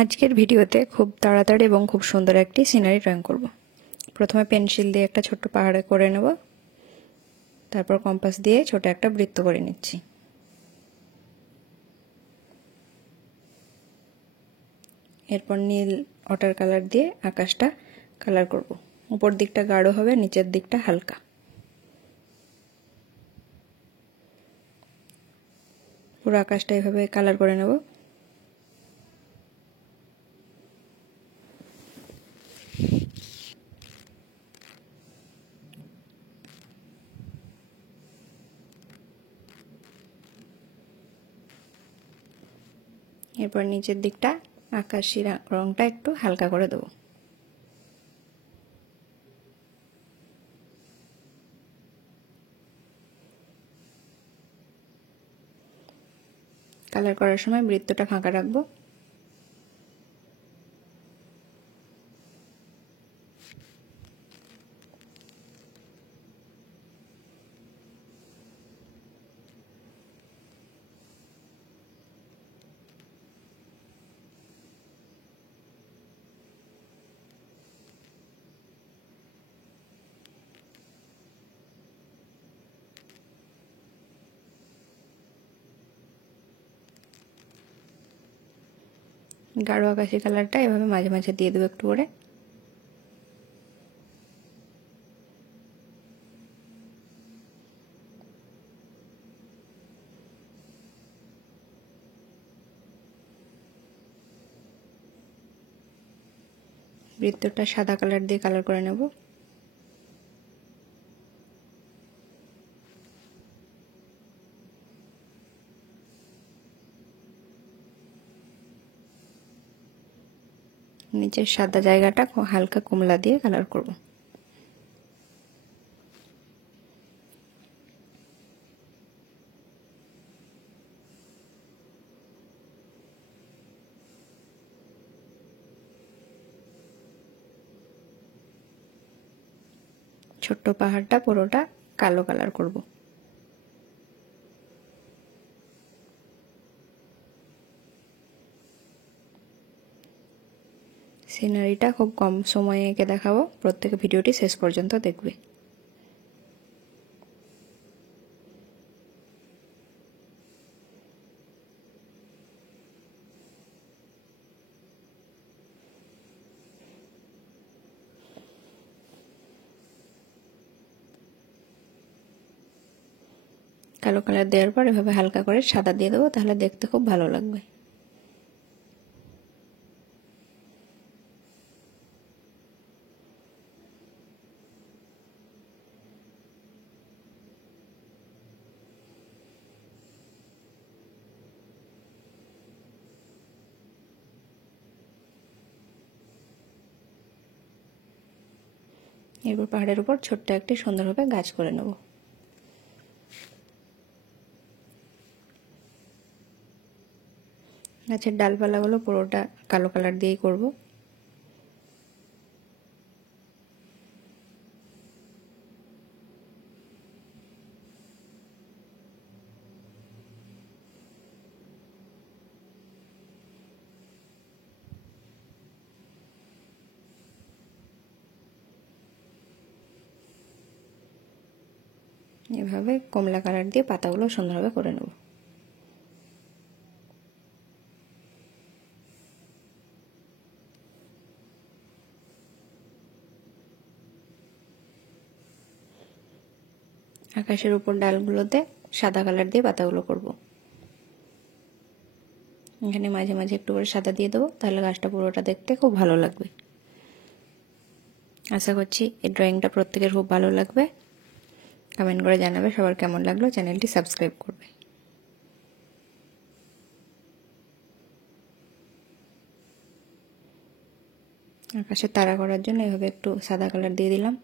আজকের ভিডিওতে খুব তাড়াতাড়ি এবং খুব সুন্দর একটি সিনারি ড্রয়িং করব। প্রথমে পেন্সিল দিয়ে একটা ছোট্ট পাহাড় করে নেব, তারপর কম্পাস দিয়ে ছোট একটা বৃত্ত করে নিচ্ছি। এরপর নীল ওয়াটার কালার দিয়ে আকাশটা কালার করব। উপর দিকটা গাঢ় হবে, নিচের দিকটা হালকা। পুরো আকাশটা এভাবে কালার করে নেব। এরপর নিচের দিকটা আকাশি রংটা একটু হালকা করে দেবো। কালার করার সময় বৃত্তটা ফাঁকা রাখবো। গাঢ় আকাশি কালারটা এভাবে মাঝে মাঝে দিয়ে দেবো একটু করে। বৃত্তটা সাদা কালার দিয়ে কালার করে নেব। নিচের সাদা জায়গাটা হালকা কমলা দিয়ে কালার করব। ছোট্ট পাহাড়টা পুরোটা কালো কালার করব। সিনারিটা খুব কম সময়ে এঁকে দেখাবো, প্রত্যেকে ভিডিওটি শেষ পর্যন্ত দেখবে। কালো কালার দেওয়ার পর এভাবে হালকা করে সাদা দিয়ে দেবো, তাহলে দেখতে খুব ভালো লাগবে। এরপর পাহাড়ের উপর ছোট্ট একটি সুন্দরভাবে গাছ করে নেব। গাছের ডালপালাগুলো পুরোটা কালো কালার দিয়েই করব। এভাবে কমলা কালার দিয়ে পাতাগুলো সুন্দরভাবে করে নেব। আকাশের উপর ডালগুলোতে সাদা কালার দিয়ে পাতাগুলো করব। এখানে মাঝে মাঝে একটু করে সাদা দিয়ে দেবো, তাহলে গাছটা পুরোটা দেখতে খুব ভালো লাগবে। আশা করছি এই ড্রয়িংটা প্রত্যেকের খুব ভালো লাগবে। কমেন্ট করে জানাবে সবার কেমন লাগলো। চ্যানেলটি সাবস্ক্রাইব করবে। আকাশে তারা করার জন্য এভাবে একটু সাদা কালার দিয়ে দিলাম।